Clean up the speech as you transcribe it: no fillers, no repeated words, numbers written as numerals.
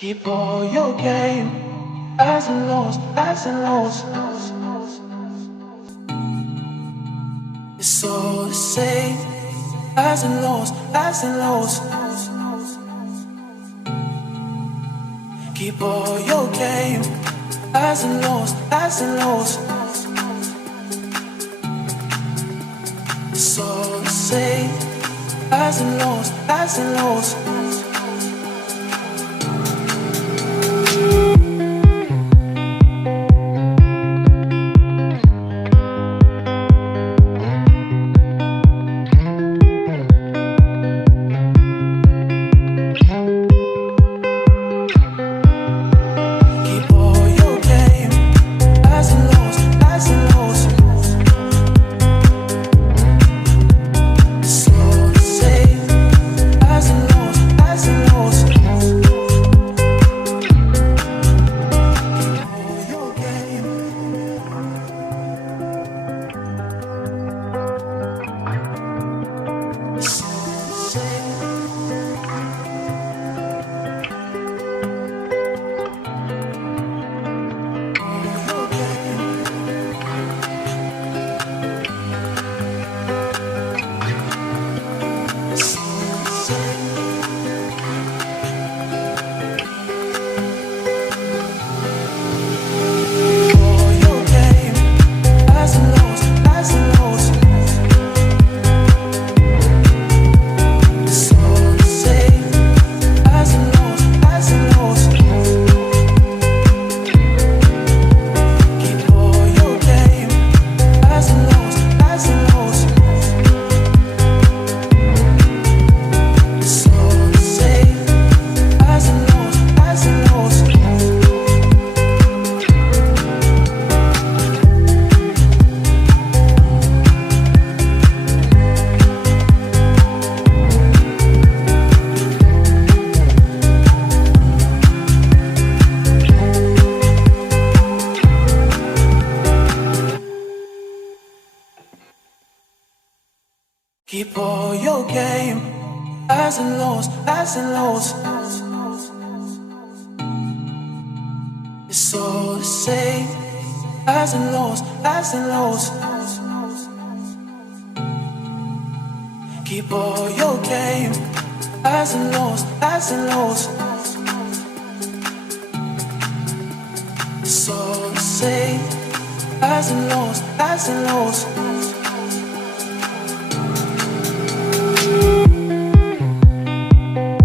Keep all your game, highs and lows, highs and lows. It's all the same, highs and lows, highs and lows. Keep all your game, highs and lows, highs and lows. It's all the same, highs and lows, highs and lows. Keep all your game, highs and lows, highs and lows. It's all the same, highs and lows, highs and lows. Keep all your game, highs and lows, highs and lows. It's all the same, highs and lows, highs and lows.